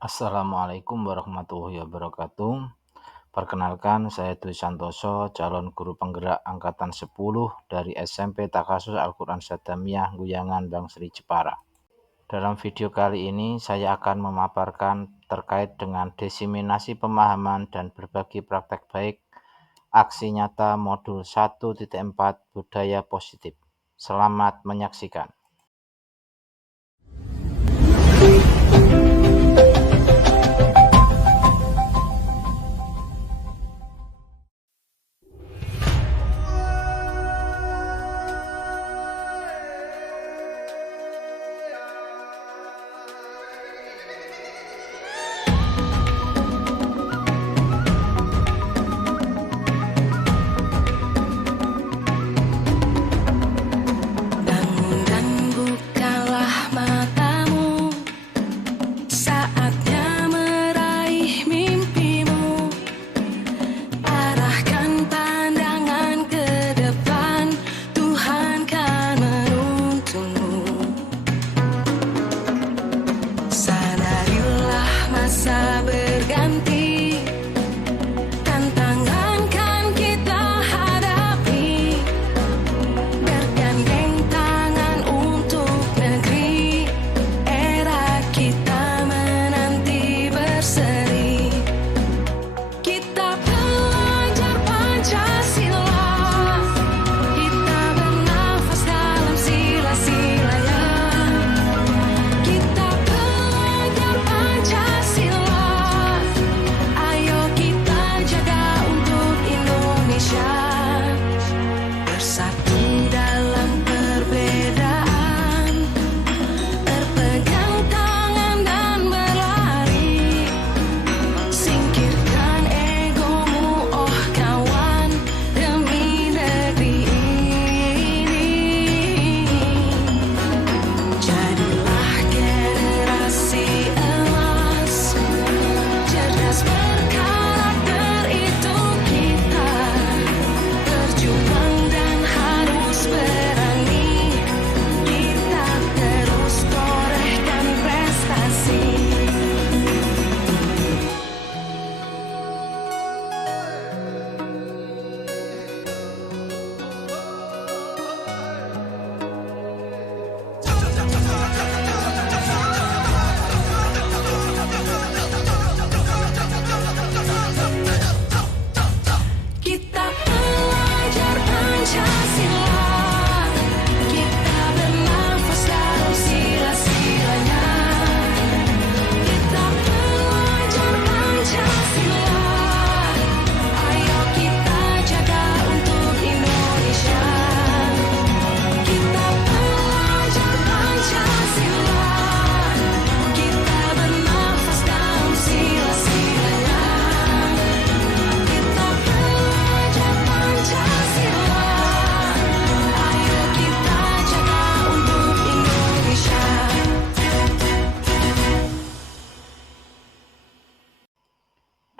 Assalamualaikum warahmatullahi wabarakatuh. Perkenalkan, saya Dwi Santoso, calon guru penggerak angkatan 10 dari SMP Takasus Al-Quran Syadamiyah Guyangan Bang Sri Jepara. Dalam video kali ini, saya akan memaparkan terkait dengan diseminasi pemahaman dan berbagi praktek baik aksi nyata modul 1.4 budaya positif. Selamat menyaksikan.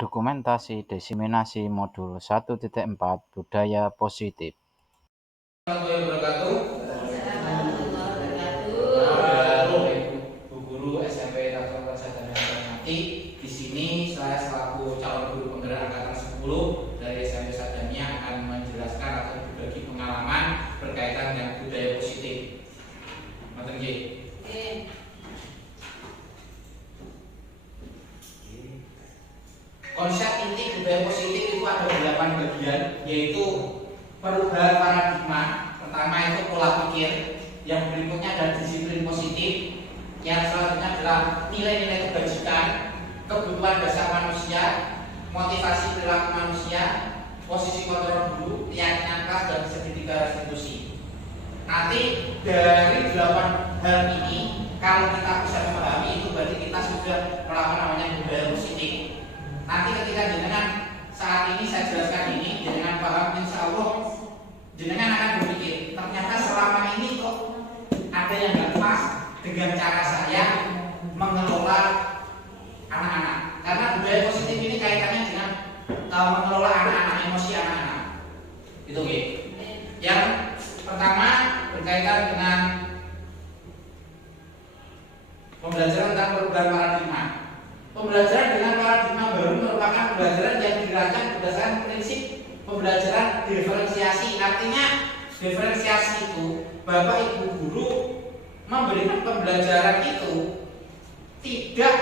Dokumentasi diseminasi modul 1.4 budaya positif. Bu Guru SMP Takasus Syadamiyah. Di sini saya selaku calon guru penggerak angkatan 10 dari SMP Syadamiyah akan menjelaskan atau berbagi pengalaman berkaitan dengan budaya positif. Ngoten nggih. Konsep inti budaya positif itu ada 8 bagian, yaitu perubahan paradigma. Pertama itu pola pikir, yang berikutnya adalah disiplin positif, yang selanjutnya adalah nilai-nilai kebajikan, kebutuhan dasar manusia, motivasi perilaku manusia, posisi kontrol dulu, keyakinan keras, dan segitiga restitusi. Nanti dari 8 hal ini, kalau kita bisa memahami itu berarti kita sudah melakukan namanya budaya positif. Nanti ketika jenengan saat ini saya jelaskan ini, jenengan paham, insya Allah jenengan akan berpikir ternyata selama ini kok ada yang nggak pas dengan cara saya mengelola anak-anak. Karena budaya positif ini kaitannya dengan mengelola anak-anak, emosi anak-anak. Itu oke. Yang pertama berkaitan dengan pembelajaran tentang perubahan paradigma. Pembelajaran dengan paradigma baru merupakan pembelajaran yang dirancang berdasarkan prinsip pembelajaran diferensiasi. Artinya diferensiasi itu Bapak Ibu guru memberikan pembelajaran itu tidak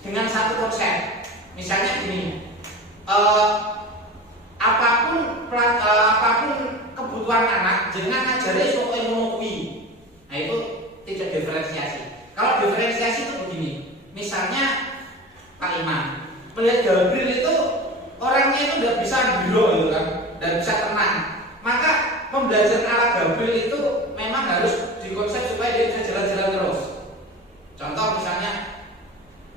dengan satu konsep. Misalnya gini, apapun kebutuhan anak, jangan ngajari soal ilmu kuwi. Nah itu tidak diferensiasi. Kalau diferensiasi itu begini, misalnya Pak Imam melihat Gabriel itu orangnya itu tidak bisa giro gitu kan, tidak bisa tenang. Maka pembelajaran ala Gabriel itu memang harus dikonsep supaya dia bisa jalan-jalan terus. Contoh misalnya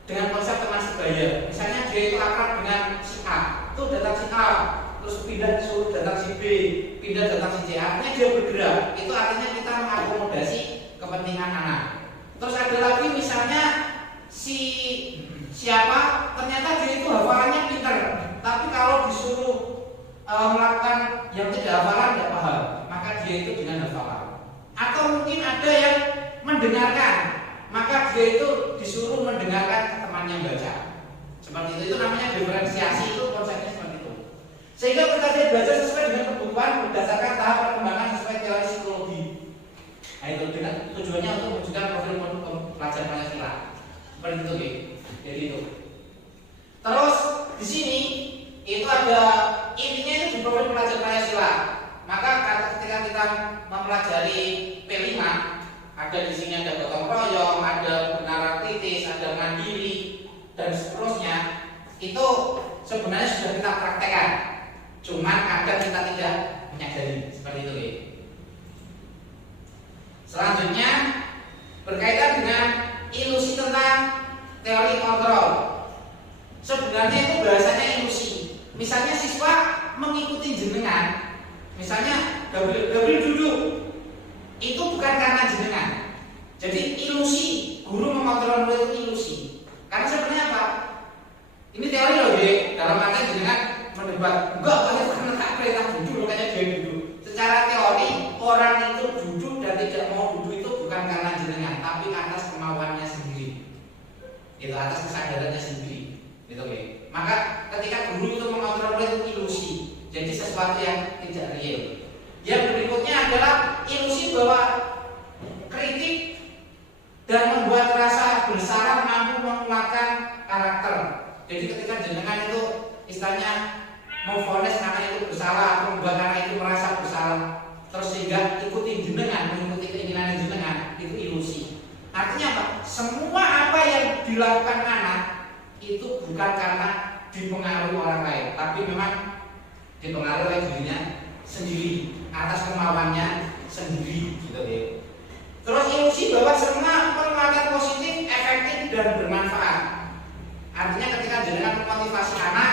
dengan konsep teman sebaya, misalnya dia itu akrab dengan si A, itu datang si A, terus pindah suruh datang si B, pindah datang si C, artinya dia bergerak. Itu artinya kita mengakomodasi kepentingan anak. Terus ada lagi misalnya si siapa, ternyata dia itu hafalannya pintar, tapi kalau disuruh melakukan yang tidak hafalan tidak paham, maka dia itu dengan hafalan. Atau mungkin ada yang mendengarkan, maka dia itu disuruh mendengarkan temannya baca. Seperti itu namanya diferensiasi, itu konsepnya seperti itu. Sehingga ketika dia belajar sesuai dengan kebutuhan berdasarkan tahap perkembangan sesuai teori psikologi. Nah itu dengan tujuannya untuk mewujudkan profil pelajar Pancasila. Seperti itu, gitu. Jadi itu. Terus di sini itu ada intinya itu di profil pelajar Pancasila. Maka ketika kita mempelajari P5, ada di sini ada gotong royong, ada kebenaran kritis, ada mandiri dan seterusnya. Itu sebenarnya sudah kita praktekkan. Cuman kadang kita tidak menyadari. Seperti itu, gitu. Selanjutnya berkaitan dengan ilusi tentang teori kontrol. Sebenarnya itu bahasanya ilusi. Misalnya siswa mengikuti jenengan, misalnya Gabriel duduk, itu bukan karena jenengan. Jadi ilusi, guru mengontrol murid itu ilusi. Karena sebenarnya apa? Ini teori loh, dalam arti jenengan mendebat, enggak karena tak perintah duduk, makanya dia duduk. Secara teori orang itu duduk dan tidak mau duduk itu bukan karena jenengan, tapi atas kemauannya sendiri. Itu atas kesadarannya sendiri. Gitu, okay. Maka ketika guru itu mengontrol murid itu ilusi, jadi sesuatu yang tidak real. Yang berikutnya adalah ilusi bahwa kritik dan membuat rasa bersalah mampu menguatkan karakter. Jadi ketika jenengan itu istilahnya memvonis anak itu bersalah atau membuat anak itu merasa bersalah, terus sehingga ikuti jenengan, mengikuti keinginan jenengan, itu ilusi. Artinya apa? Semua apa yang dilakukan anak itu bukan karena dipengaruhi orang lain, tapi memang dipengaruhi oleh dirinya sendiri, atas kemauannya sendiri, gitu ya. Terus ilusi bahwa semua penguatan positif, efektif dan bermanfaat. Artinya ketika jenengan memotivasi anak,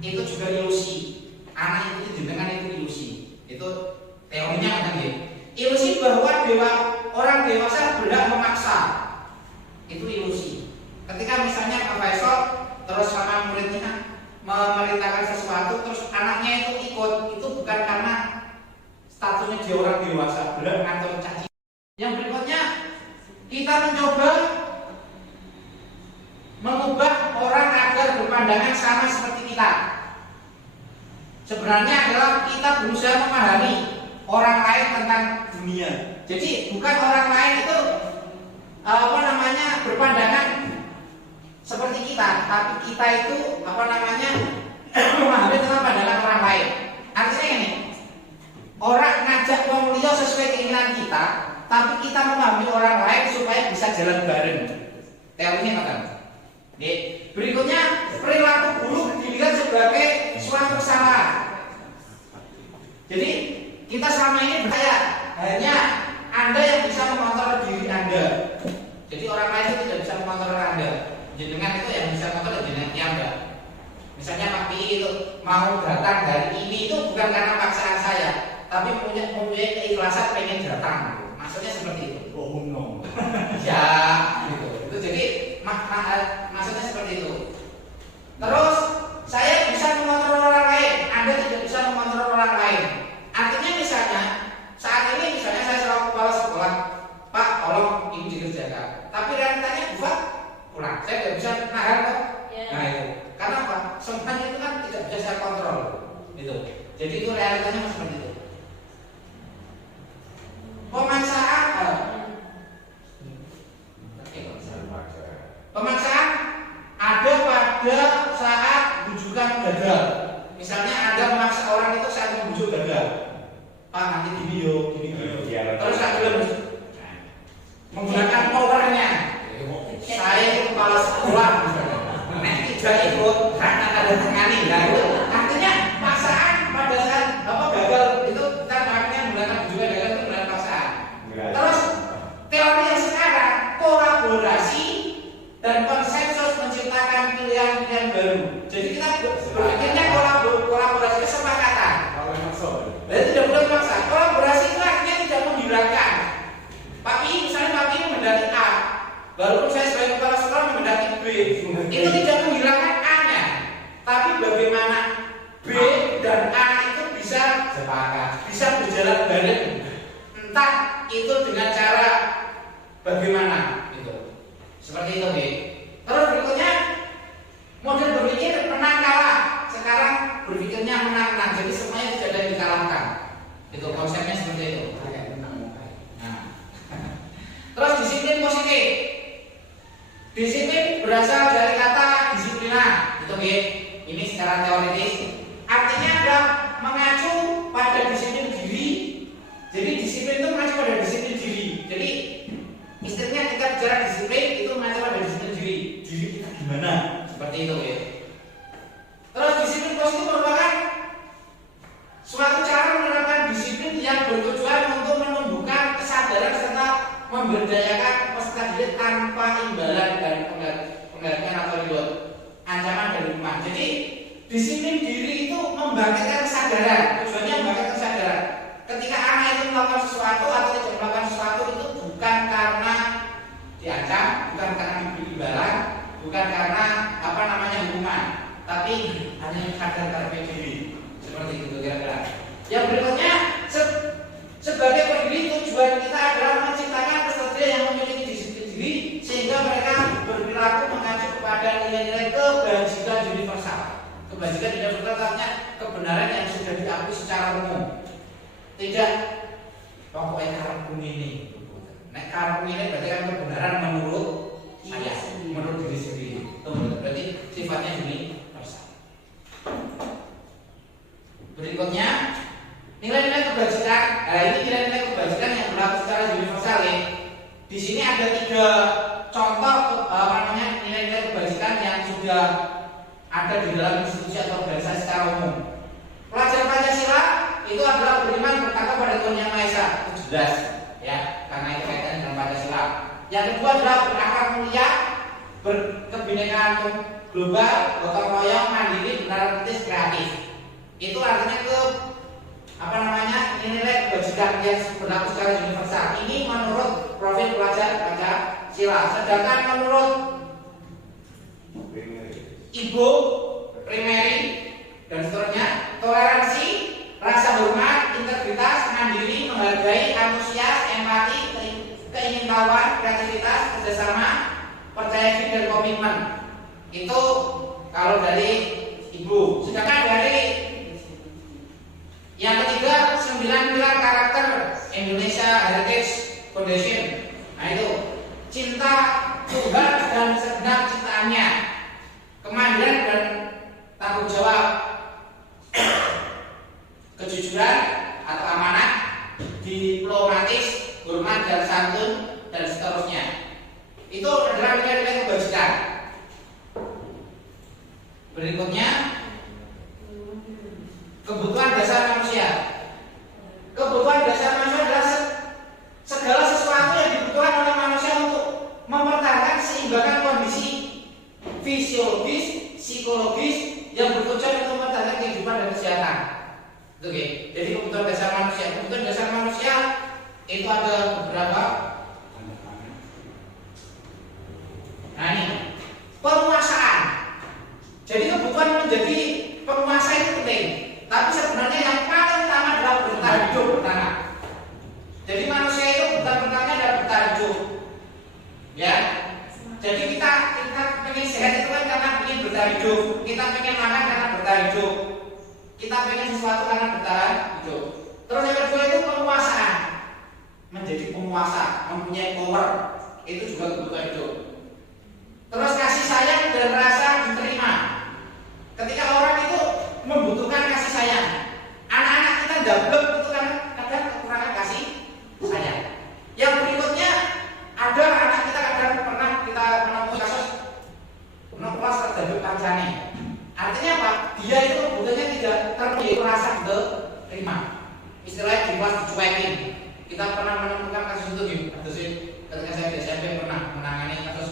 itu juga ilusi. Anak itu jenengan itu ilusi. Itu teorinya kan ya. Ilusi bahwa orang dewasa berhak memaksa. Itu ilusi. Ketika misalnya profesor terus sama muridnya memerintahkan sesuatu, terus anaknya itu ikut, itu bukan karena statusnya dia orang dewasa, benar ngatur caci. Yang berikutnya kita mencoba mengubah orang agar berpandangan sama seperti kita. Sebenarnya adalah kita berusaha memahami orang lain tentang dunia. Jadi bukan orang lain itu berpandangan seperti kita, tapi kita itu memahami tentang pandangan orang lain. Artinya ini, orang ngajak wong liya sesuai keinginan kita, tapi kita memahami orang lain supaya bisa jalan bareng. Teorinya apa? Berikutnya, perilaku buruk dilihat sebagai suatu kesalahan. Jadi kita selama ini percaya hanya Anda yang bisa mengontrol diri Anda. Jadi orang lain itu tidak bisa mengontrol Anda. Jenengan itu yang bisa mengontrol jenengan Anda. Misalnya Pak Pi itu mau datang hari ini itu bukan karena paksaan saya, tapi mempunyai keikhlasan pengen datang. Maksudnya seperti itu. Oh no. Ya, gitu. Itu jadi maksudnya seperti itu. Terus saya bisa mengontrol orang lain, Anda tidak bisa mengontrol orang lain. Artinya misalnya saat ini misalnya saya selaku kepala sekolah, Pak tolong ini dikerjakan. Tapi realitanya buat pulang. Saya tidak bisa nahan kok. kontrol. Itu. Jadi itu realitanya seperti itu. Pemaksaan pemaksaan ada pada saat bujukan gagal. Misalnya ada memaksa orang itu saat membujuk gagal. Pak nanti gini yo, gini. Terus saya menggunakan powernya. Saya itu kepala sekolah. Tidak ikut karena ada tengani. Artinya paksaan pada saat gagal itu kita makanya menggunakan bujukan gagal itu menggunakan paksaan. Terus teori yang sekarang kolaborasi dan konsensus menciptakan pilihan-pilihan baru. Jadi kita berpikirnya kolaborasi kesepakatan. Jadi tidak boleh paksa. Kolaborasi itu artinya tidak menghilangkan. Tapi misalnya Pak menghendaki A, walaupun saya sebagai kepala sekolah menghendaki B, itu tidak menghilangkan A-nya. Tapi bagaimana B dan A itu bisa sepakat, bisa berjalan bareng. Entah itu dengan cara bagaimana gitu. Seperti itu, B. Terus berikutnya model berpikir menang kalah. Sekarang berpikirnya menang-menang. Jadi semuanya tidak ada yang dikalahkan. Itu konsepnya seperti itu. Nah. Terus disiplin positif. Disiplin berasal dari kata disiplina. Itu, B. Ini secara teoritis. Artinya adalah mengacu pada disiplin diri. Jadi disiplin itu mengacu pada disiplin diri. Jadi istilahnya kita bicara disiplin itu mengacu pada disiplin diri. Diri kita gimana? Seperti itu, ya. Terus disiplin positif merupakan suatu cara menerapkan disiplin yang bertujuan untuk menumbuhkan kesadaran serta memberdayakan peserta didik tanpa imbalan dan penggantian atau reward, ancaman dan hukuman. Jadi disiplin diri itu membangkitkan kesadaran. Tujuannya membangkitkan kesadaran. Ketika anak itu melakukan sesuatu atau tidak melakukan sesuatu itu bukan karena diancam, bukan karena diberi imbalan, bukan karena hukuman, tapi hanya sadar diri. Seperti itu kira-kira. Yang berikutnya sebagai pendiri tujuan kita adalah menciptakan peserta yang memiliki disiplin diri sehingga mereka berperilaku mengacu kepada nilai-nilai kebajikan universal. Kebajikan universal artinya kebenaran yang sudah diakui secara umum. Tidak pokoknya karepku ini. Nek karepku ini berarti kan kebenaran menurut saya, menurut diri sendiri. Itu berarti sifatnya universal. Berikutnya nilai-nilai kebajikan. Nah, ini nilai-nilai kebajikan yang berlaku secara universal ya. Di sini ada 3 contoh nilai-nilai kebajikan yang sudah ada di dalam institusi atau organisasi secara umum. Pelajaran Pancasila itu adalah beriman bertakwa pada Tuhan Yang Maha Esa. Itu jelas ya, karena itu kaitan dengan Pancasila. Yang kedua adalah berakhlak mulia, berkebinekaan global, gotong royong, mandiri, benar kritis, kreatif. Itu artinya nilai kebajikan yang berlaku secara universal. Ini menurut profil pelajar Pancasila. Sedangkan menurut Ibu Primeri dan seterusnya, toleransi, rasa hormat, integritas, mandiri, menghargai, antusias, empati, keingintahuan, kreativitas, kerjasama, percaya diri dan komitmen. Itu kalau dari Ibu. Sedangkan dari yang ketiga 9 pilar karakter Indonesia Heritage Foundation. Nah itu cinta Tuhan dan segenap ciptaannya, kemandirian dan tanggung jawab, kejujuran atau amanah, diplomatis, hormat dan santun dan seterusnya. Itu adalah nilai-nilai kebajikan. Berikutnya kebutuhan dasar manusia. Kebutuhan dasar manusia adalah segala sesuatu yang dibutuhkan oleh manusia untuk mempertahankan seimbangan kondisi fisiologis, psikologis yang bertujuan untuk mempertahankan kehidupan dan kesehatan. Oke. Jadi kebutuhan dasar manusia. Kebutuhan dasar manusia itu ada beberapa. Nah ini penguasaan. Jadi kebutuhan menjadi penguasa itu penting. Tapi sebenarnya yang paling utama adalah bertahan hidup pertama. Jadi manusia itu kebutuhan pertamanya adalah bertahan hidup. Ya. Jadi kita pengen sehat itu kan karena pengen bertahan hidup. Kita pengen makan karena bertahan hidup. kita pengen sesuatu karena bertahan hidup. Terus yang kedua itu penguasaan, menjadi penguasa, mempunyai power, itu juga kebutuhan hidup. Terus kasih sayang dan rasa diterima. Ketika orang itu membutuhkan kasih sayang, anak-anak kita dablek itu kan kadang kekurangan kasih sayang. Yang berikutnya ada anak kita kadang pernah kita menemui kasus kelas terjadi kancane. Artinya apa? Dia itu butuhnya tidak terpenuhi rasa diterima. Istilahnya di kelas dicuekin. Kita pernah menemukan kasus itu gitu. Ketika saya di SMP pernah menangani kasus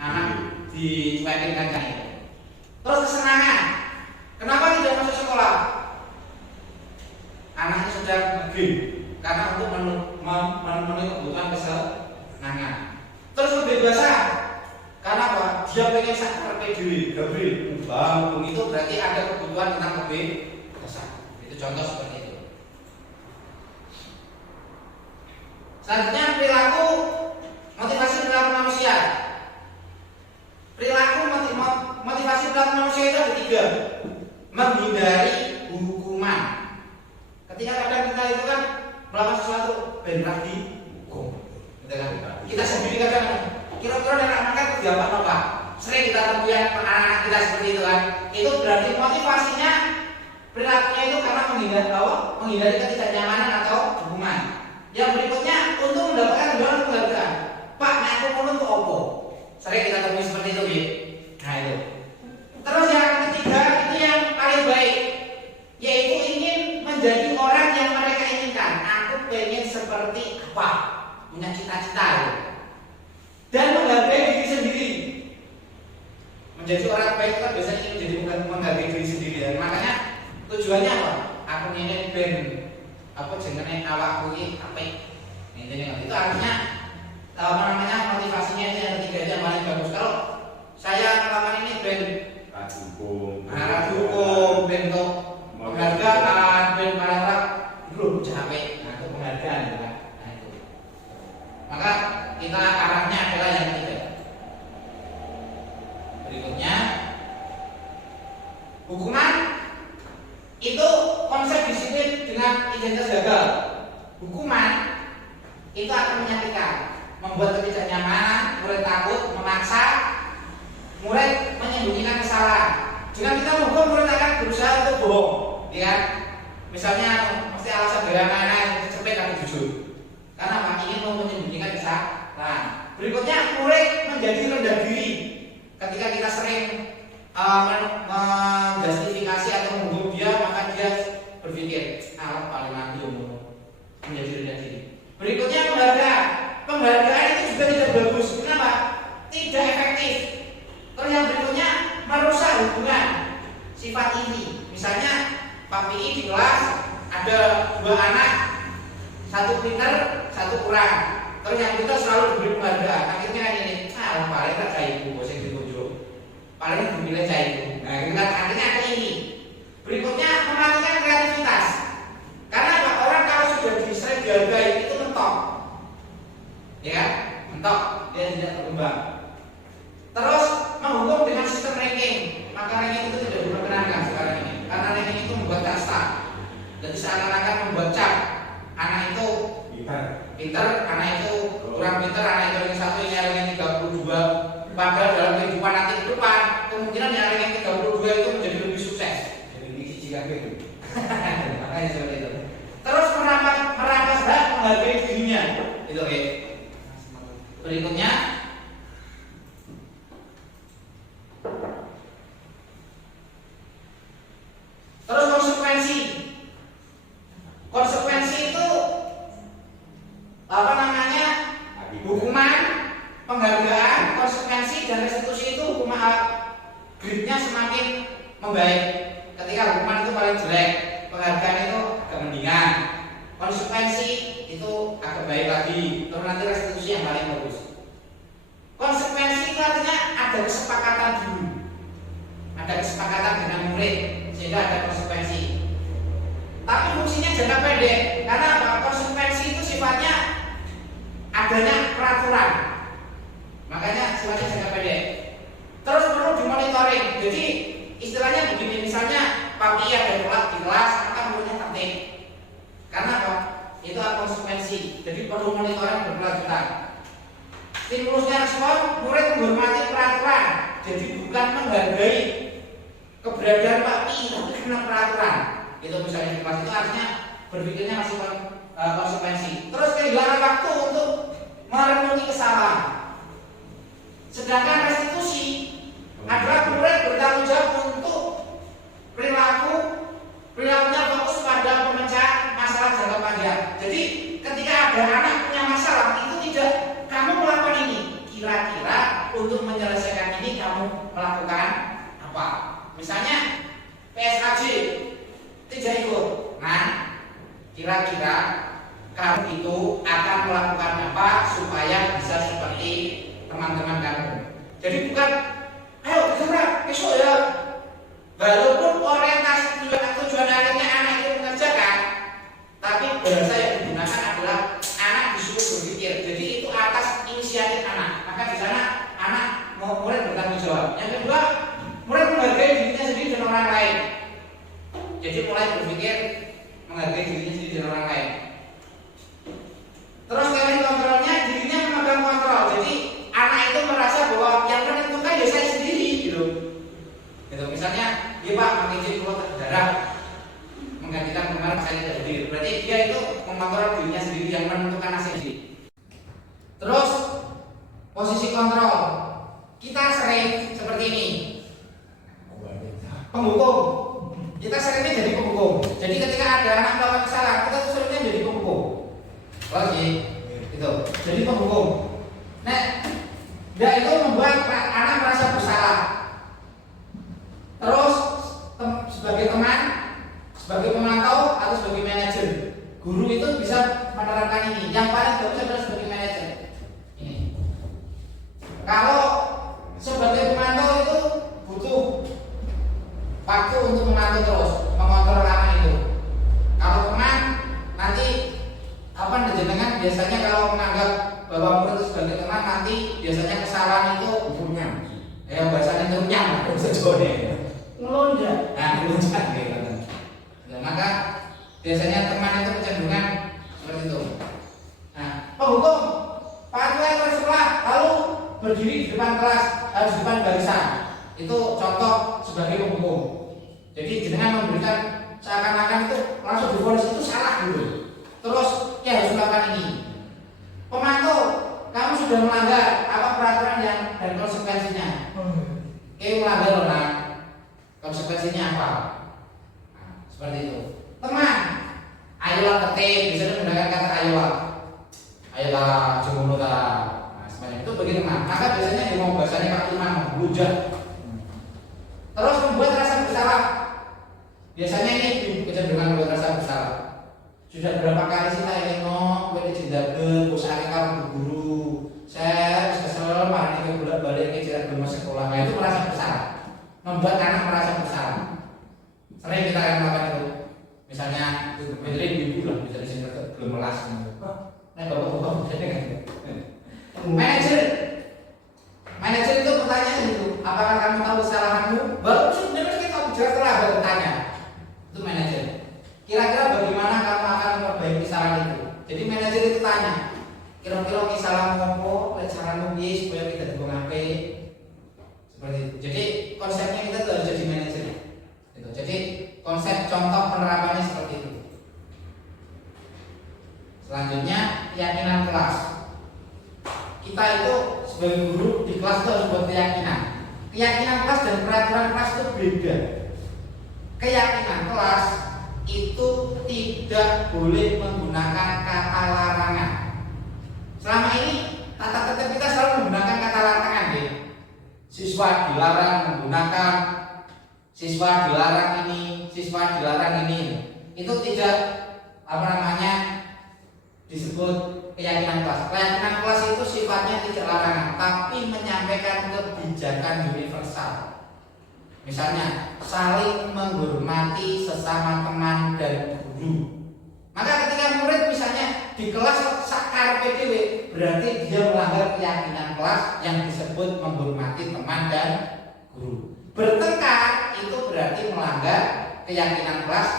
anak dicuekin kancane. Terus kesenangan. Kenapa tidak masuk sekolah? Anaknya sudah game karena untuk memenuhi kebutuhan kesenangan. Terus kebebasan. Karena apa? Dia pengen sakar PDW, Gabriel, bangun itu berarti ada kebutuhan tentang kebebasan. Itu contoh seperti itu. Selanjutnya perilaku, motivasi perilaku manusia. Perilaku motivasi perilaku manusia itu ada 3. Menghindari hukuman. Ketika kadang kita itu kan melakukan sesuatu benar dihukum, kita sendiri kadang kira-kira dari anak-anak itu dapat apa? Sering kita temui anak-anak kita seperti itu kan. Itu berarti motivasinya perilakunya itu karena menghindari ketidaknyamanan atau hukuman. Yang berikutnya untuk mendapatkan penghargaan. Pak, aku mau untuk opo? Sering kita temui seperti itu ya. Nah itu. Terus yang ketiga itu yang paling baik, yaitu ingin menjadi orang yang mereka inginkan. Aku pengen seperti apa? Punya cita-cita ya. Dan menghargai diri sendiri. Menjadi orang baik kan biasanya ingin menjadi menghargai diri sendiri. Dan makanya tujuannya apa? Aku ingin ben apa jenenge awakku iki apik. Intinya itu artinya motivasinya itu yang ketiga itu yang paling bagus. Kalau saya melakukan ini ben dukung, bentuk penghargaan, ben para belum capek, nah itu penghargaan ya kan. Nah itu. Maka kita arahnya adalah yang ketiga. Berikutnya hukuman itu konsep disiplin dengan identitas gagal. Hukuman itu akan menyakitkan, membuat ketidaknyamanan, murid takut, memaksa, murid menyembunyikan kesalahan. Jika kita menghukum, murid akan berusaha untuk bohong, ya. Misalnya mesti alasan bela cepet tapi jujur. Karena apa? Ingin menyembunyikan kesalahan. Berikutnya murid menjadi rendah diri ketika kita sering menjustifikasi atau menghukum dia, maka dia berpikir paling nanti menjadi rendah diri. Berikutnya penghargaan itu juga tidak bagus. Kenapa? Tidak efektif. Terus yang berikutnya merusak hubungan, sifat iri. Misalnya Pak PI di kelas ada 2 anak, 1 pintar, 1 kurang. Terus yang pintar selalu diberi penghargaan. Akhirnya ini, paling tak kayak ibu, bosnya ditunjuk. Paling dimilih kayak ibu. Nah, kita akhirnya ada ini. Berikutnya mematikan kreativitas. Karena apa? Orang kalau sudah sering dihargai itu mentok, ya, mentok, dia tidak berkembang. Terus menghukum dengan sistem ranking, maka ranking itu tidak diperkenankan sekarang ini. Karena ranking itu membuat kasta. Jadi seakan-akan membuat cap. Anak itu pintar, anak itu kurang pintar, anak itu yang 1 ini ranking 32. Padahal dalam kehidupan nanti ke depan kemungkinan yang ranking 32 itu menjadi lebih sukses. Jadi ini jika itu. Makanya seperti itu. Terus merampas hak menghargai dirinya. Itu oke. Berikutnya terus konsekuensi. Konsekuensi itu apa namanya? Hukuman, penghargaan, konsekuensi dan restitusi itu hukuman grade-nya semakin membaik. Ketika hukuman itu paling jelek, penghargaan itu agak mendingan, konsekuensi itu agak baik lagi, terus nanti restitusi yang paling bagus. Konsekuensi itu artinya ada kesepakatan dulu, ada kesepakatan dengan murid sehingga ada konsekuensi. Tapi fungsinya jangka pendek, karena apa? Konsekuensi itu sifatnya adanya peraturan, makanya sifatnya jangka pendek. Terus perlu dimonitoring. Jadi istilahnya begini, misalnya Pak Tapi ada telat di kelas, maka muridnya tertib. Karena apa? Itu konsekuensi. Jadi perlu monitoring berkelanjutan. Stimulusnya respon, murid menghormati peraturan. Jadi bukan menghargai keberadaan Pak Pi, tapi karena peraturan. Itu misalnya di kelas itu artinya berpikirnya masih konsekuensi. Terus kehilangan waktu untuk merenungi kesalahan. Sedangkan restitusi adalah murid bertanggung jawab untuk perilakunya fokus pada pemecahan masalah jangka panjang. Jadi ketika ada anak punya masalah, itu tidak kamu melakukan ini, kira-kira untuk menyelesaikan ini kamu melakukan apa? Misalnya PSAJ tidak ikut, nah kira-kira kamu itu akan melakukan apa supaya bisa seperti teman-teman kamu. Jadi bukan ayo gerak besok ya, walaupun orientasi tujuan akhirnya anak itu mengerjakan, tapi bahasa yang digunakan adalah anak disuruh berpikir. Jadi itu atas inisiatif anak. Maka di sana anak mau murid bertanggung jawab. Yang kedua, murid menghargai dirinya sendiri dan orang lain. Jadi mulai berpikir menghargai dirinya sendiri dan orang lain. Terus teori kontrolnya, dirinya memegang kontrol. Jadi anak itu merasa bahwa yang menentukan ya saya sendiri gitu. Gitu. Misalnya, dia Pak menginjek keluar darah, menggantikan kemarin saya tidak hadir. Berarti dia itu mengontrol dirinya sendiri, yang menentukan nasib sendiri. Terus posisi kontrol, kita sering seperti ini, penghukum. Kita seringnya jadi penghukum. Jadi ketika ada anak melakukan kesalahan, kita tuh seringnya jadi penghukum. Lagi, itu jadi penghukum. Nah, dia itu membuat anak merasa bersalah. Terus sebagai teman, sebagai pemantau atau sebagai manajer, guru itu bisa menerapkan ini. Yang paling bagus adalah sebagai manajer. Ini. Kalau sebagai pemantau itu butuh waktu untuk memantau terus, mengontrol anak itu. Kalau teman nanti apa jenengan biasanya kalau menganggap bahwa murid itu sebagai teman, nanti biasanya kesalahan itu umumnya. Bahasanya ternyang, bahasa Jawa deh. Ngelonjak. Nah, ngelonjak gitu. Nah, maka biasanya teman itu kecenderungan seperti itu. Nah, penghukum, Pak Ketua sekolah lalu berdiri di depan kelas, harus di depan barisan. Itu contoh sebagai penghukum. Jadi jenengan memberikan seakan-akan itu langsung divonis itu salah dulu. Terus ya harus melakukan ini. Pemantau, kamu sudah melanggar apa peraturan yang dan konsekuensinya. Melanggar loh, nah. Konsekuensinya apa? Nah, seperti itu. Teman, ayolah tertib, bisa menggunakan kata ayolah. Ayolah, jumlah ta. Nah, seperti itu bagi teman. Maka biasanya yang mau bahasanya Pak Iman melujak. Terus membuat rasa bersalah. Biasanya ini kecenderungan membuat rasa bersalah. Sudah berapa kali sih tak ingin gue dicintakan, gue sakit kalau guru. Saya kesel, marah ini bolak-balik ke jalan belum sekolah. Nah, itu merasa bersalah. Membuat anak merasa bersalah. Sering kita akan melakukan itu. Misalnya, betulin ibu lah, bisa disini belum melas. Nah, bapak-bapak jadi kan? Manajer itu pertanyaan itu, apakah kamu tahu kesalahanmu? Baru sebenarnya kita bicara setelah bertanya. Itu manajer. Kira-kira bagaimana kamu akan memperbaiki kesalahan itu? Jadi manajer itu tanya, kira-kira kesalahanmu apa? Caramu biar supaya kita dibongkapi. Seperti itu. Jadi konsepnya kita tuh harus jadi manajer. Gitu. Jadi konsep contoh penerapannya seperti itu. Selanjutnya keyakinan kelas. Kita itu sebagai guru di kelas itu harus buat keyakinan. Keyakinan kelas dan peraturan kelas itu beda. Keyakinan kelas itu tidak boleh menggunakan kata larangan. Selama ini tata tertib kita selalu menggunakan kata larangan, ya. Siswa dilarang menggunakan, siswa dilarang ini, siswa dilarang ini. Itu tidak disebut keyakinan kelas. Keyakinan kelas itu sifatnya tidak larangan, tapi menyampaikan kebijakan universal. Misalnya, saling menghormati sesama teman dan guru. Maka ketika murid misalnya di kelas sakar PDW, berarti dia melanggar keyakinan kelas yang disebut menghormati teman dan guru. Bertengkar itu berarti melanggar keyakinan kelas,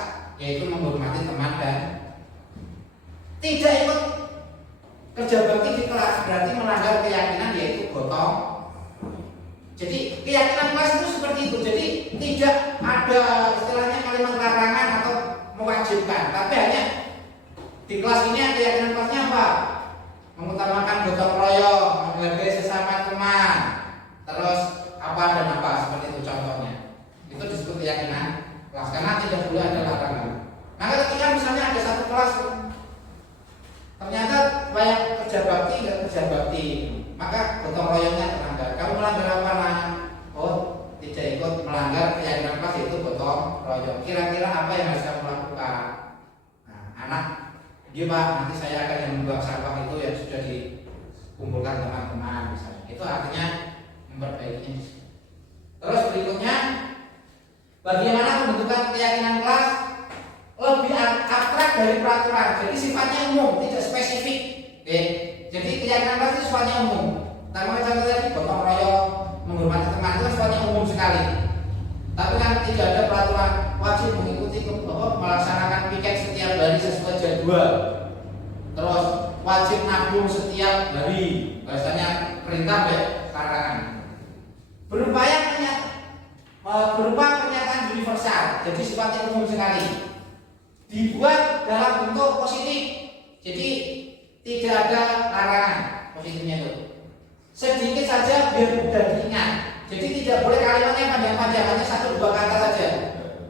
yaitu menghormati teman dan tidak ikut kerja bakti di kelas berarti melanggar keyakinan, yaitu gotong. Jadi keyakinan kelas itu seperti itu. Jadi tidak ada istilahnya kalimat larangan atau mewajibkan, tapi hanya di kelas ini keyakinan kelasnya apa? Mengutamakan gotong royong, menghargai sesama teman, terus apa dan apa, seperti itu contohnya. Itu disebut keyakinan kelas karena tidak boleh ada larangan. Maka ketika misalnya ada satu kelas ternyata banyak kerja bakti nggak kerja bakti, maka gotong royongnya terlanggar. Kamu melanggar apa nah? Oh, tidak ikut melanggar keyakinan kelas, itu gotong royong. Kira-kira apa yang harus kamu lakukan? Nah, anak, dia Pak, nanti saya akan yang membuang sampah itu yang sudah dikumpulkan teman-teman misalnya. Itu artinya memperbaikinya. Terus berikutnya, bagaimana pembentukan keyakinan kelas lebih abstrak dari peraturan, jadi sifatnya umum, tidak spesifik. Oke. Jadi keyakinan kelas itu sifatnya umum. Tapi contoh tadi gotong royong, menghormati teman itu sifatnya umum sekali. Tapi kan tidak ada peraturan wajib mengikuti melaksanakan piket setiap hari sesuai jadwal. Terus wajib nabung setiap hari. Biasanya perintah ya, larangan. Berupa pernyataan universal, jadi sifatnya umum sekali. Dibuat dalam bentuk positif, jadi tidak ada larangan positifnya itu. Sedikit saja biar mudah diingat. Jadi tidak boleh kalimatnya panjang-panjang, hanya 1-2 kata saja.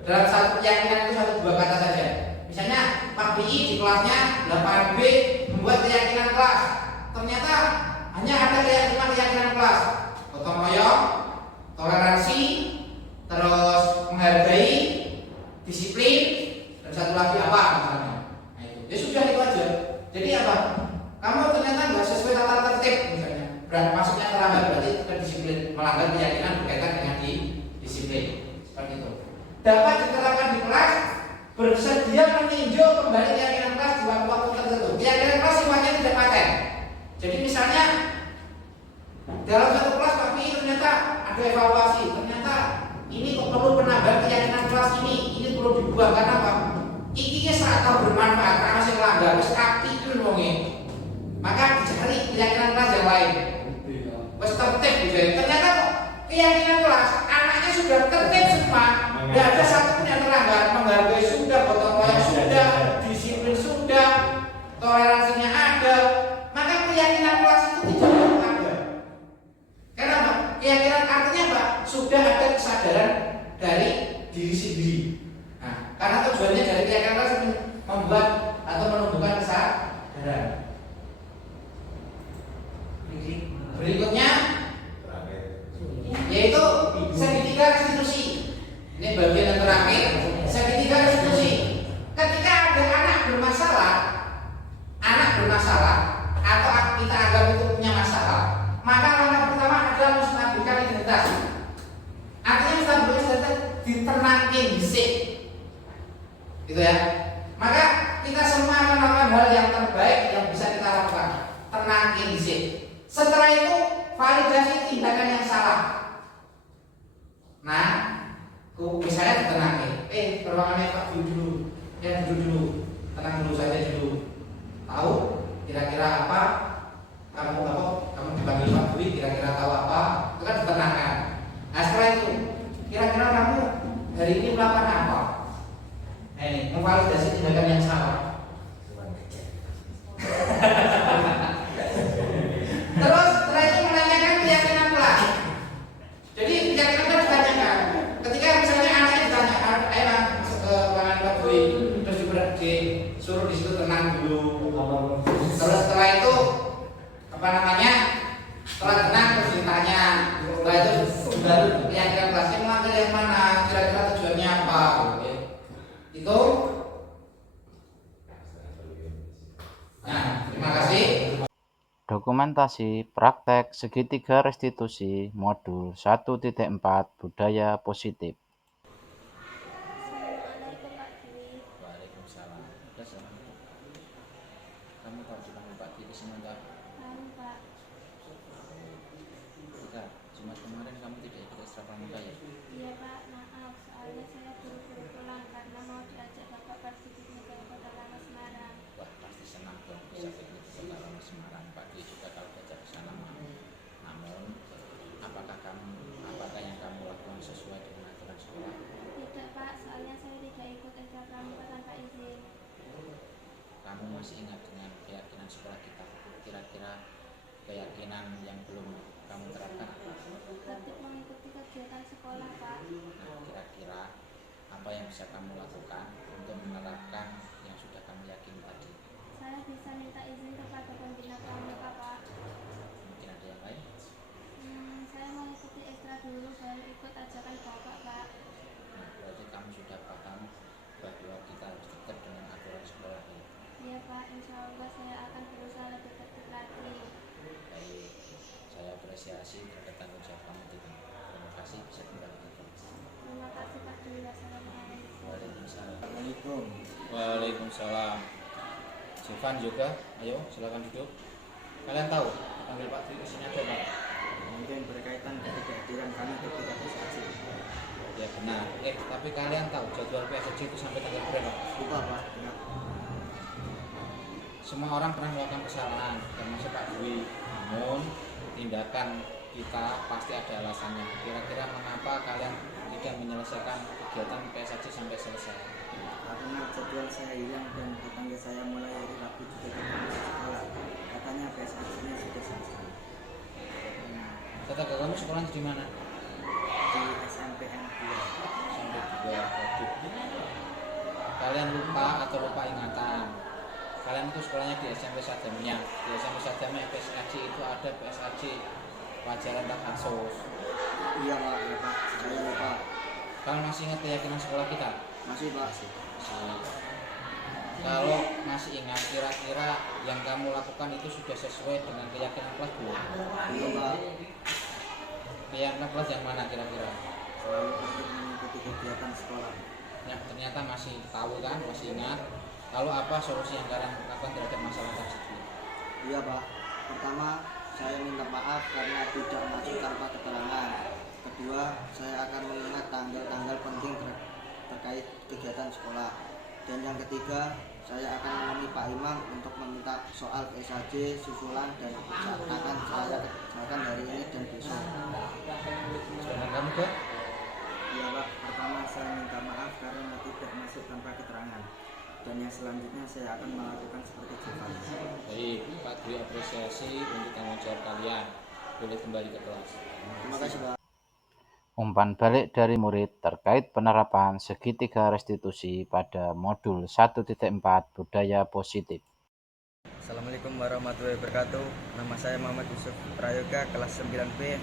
Dalam satu keyakinan itu 1-2 kata saja. Misalnya Pak BI di kelasnya 8B membuat keyakinan kelas. Ternyata hanya ada keyakinan kelas: gotong royong, toleransi, terus menghargai, disiplin, dan satu lagi apa misalnya. Nah, itu. Ya sudah itu aja. Jadi apa? Kamu ternyata nggak sesuai tata tertib misalnya. Maksudnya terlambat berarti kedisiplin, melanggar keyakinan berkaitan dengan disiplin. Seperti itu. Dapat diterapkan di kelas, bersedia meninjau kembali keyakinan kelas di waktu-waktu tertentu. Keyakinan kelas sifatnya tidak paten. Jadi misalnya dalam satu kelas tapi ternyata ada evaluasi, ternyata ini kok perlu penambahan keyakinan kelas ini perlu dibuang karena apa? Ikinya serata bermanfaat karena masih melanggar, wis aktif itu wonge. Maka dicari keyakinan kelas yang lain. Wis tertib gitu. Ternyata kok keyakinan kelas anaknya sudah tertib semua, tidak ada satu pun yang terlanggar, menghargai sudah, gotong royong sudah, disiplin sudah, toleransinya ada. Maka keyakinan kelas itu tidak ada. Karena apa? Keyakinan artinya apa? Sudah ada kesadaran dari diri sendiri. Nah, karena tujuannya dari keyakinan kelas membuat atau menumbuhkan kesadaran. Berikutnya yaitu segitiga restitusi. Ini bagian yang terakhir, segitiga restitusi. Ketika ada anak bermasalah atau kita anggap itu punya masalah, maka langkah pertama adalah menstabilkan identitas. Artinya menstabilkan identitas ditenangkan dhisik. Gitu ya. Maka kita semua akan melakukan hal yang terbaik yang bisa kita lakukan. Tenangkan dhisik. Setelah itu validasi tindakan yang salah. Nah, misalnya ditenangkan. Ruangannya Pak dulu. Ya duduk dulu. Tenang dulu saja dulu. Tahu kira-kira apa? Kamu dipanggil Pak Dwi, kira-kira tahu apa? Itu kan ditenangkan. Nah setelah itu, kira-kira kamu hari ini melakukan apa? Ini memvalidasi tindakan yang salah. Terus setelah itu menanyakan keyakinan kelas. Jadi keyakinan kelas ditanyakan. Ketika misalnya anaknya ditanya, ayo masuk ke ruangan Pak Dwi, terus disuruh di situ tenang dulu. Terus setelah itu setelah tenang terus ditanya. Setelah itu baru keyakinan kelasnya melanggar yang mana, kira-kira tujuannya apa. Itu. Nah, terima kasih. Dokumentasi praktek segitiga restitusi modul 1.4 budaya positif. Assalamualaikum Pak Dwi. Waalaikumsalam. Kamu tahu dipanggil Pak Dwi sebentar? Tahu Pak. Bukan, Jumat kemarin kamu tidak ikut ekstra pramuka ya? Iya Pak, maaf soalnya saya buru-buru pulang Pak. bisa kamu lakukan untuk menerapkan yang sudah kamu yakini tadi? Saya bisa minta izin kepada pembina pramuka, Pak. Mungkin ada yang lain? Saya mau ikuti ekstra dulu, baru ikut ajakan Bapak, Pak. Nah, berarti kamu sudah paham bahwa kita harus tetap dengan aturan sekolah ya? Iya, Pak. Insya Allah saya akan berusaha lebih tertib lagi. Baik, saya apresiasi terhadap tanggung jawab kamu itu. Terima kasih, bisa kembali ke kelas. Terima kasih, Pak Dwi. Wassalamualaikum. Waalaikumsalam. Assalamualaikum. Waalaikumsalam. Jovan juga, ayo silakan duduk. Kalian tahu panggil Pak Dwi isinya apa, Pak? Mungkin berkaitan dari kehadiran kami ketika PSAJ. Ya benar. Tapi kalian tahu jadwal PSAJ itu sampai tanggal berapa? Lupa Pak. Ya. Semua orang pernah melakukan kesalahan, termasuk Pak Dwi. Namun tindakan kita pasti ada alasannya. Kira-kira mengapa kalian tidak menyelesaikan kegiatan PSAJ sampai selesai? Karena jadwal saya hilang dan tetangga saya mulai hari Rabu juga tidak masuk sekolah. Katanya PSAJ-nya sudah selesai. Tetangga kamu sekolahnya di mana? Di SMPN 2. Sampai juga wajib. Kalian lupa atau lupa ingatan? Kalian itu sekolahnya di SMP Sadamia. Di SMP Sadamia PSAJ itu ada PSAJ pelajaran Takhasus. Iya Pak, ya Pak. Saya lupa. Kalian masih ingat keyakinan sekolah kita? Masih Pak. Kalau masih ingat, kira-kira yang kamu lakukan itu sudah sesuai dengan keyakinan kelas belum? Belum Pak. Keyakinan kelas yang mana kira-kira? Selalu aktif mengikuti kegiatan sekolah. Ya, ternyata masih tahu kan, masih ingat. Lalu apa solusi yang kalian lakukan terhadap masalah tersebut? Iya Pak. Pertama, saya minta maaf karena tidak masuk tanpa keterangan. Kedua, saya akan mengingat tanggal-tanggal penting terkait kegiatan sekolah. Dan yang ketiga, saya akan menemui Pak Imam untuk meminta soal PSAJ, susulan, dan akan saya kerjakan hari ini dan besok. Dan kamu ke? Iya Pak, pertama saya minta maaf karena tidak masuk tanpa keterangan. Dan yang selanjutnya saya akan melakukan seperti Jovan. Baik, Pak Dwi apresiasi untuk tanggung jawab kalian. Boleh kembali ke kelas. Terima kasih Pak. Umpan balik dari murid terkait penerapan segitiga restitusi pada modul 1.4 budaya positif. Assalamualaikum warahmatullahi wabarakatuh. Nama saya Muhammad Yusuf Prayoga, kelas 9B.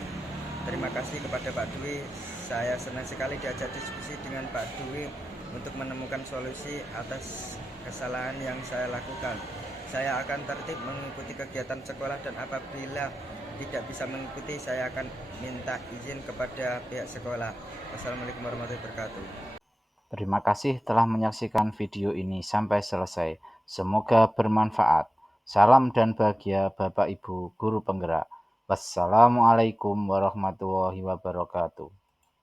Terima kasih kepada Pak Dwi. Saya senang sekali diajak diskusi dengan Pak Dwi untuk menemukan solusi atas kesalahan yang saya lakukan. Saya akan tertib mengikuti kegiatan sekolah dan apabila tidak bisa mengikuti, saya akan minta izin kepada pihak sekolah. Wassalamualaikum warahmatullahi wabarakatuh. Terima kasih telah menyaksikan video ini sampai selesai. Semoga bermanfaat. Salam dan bahagia Bapak Ibu Guru Penggerak. Wassalamualaikum warahmatullahi wabarakatuh.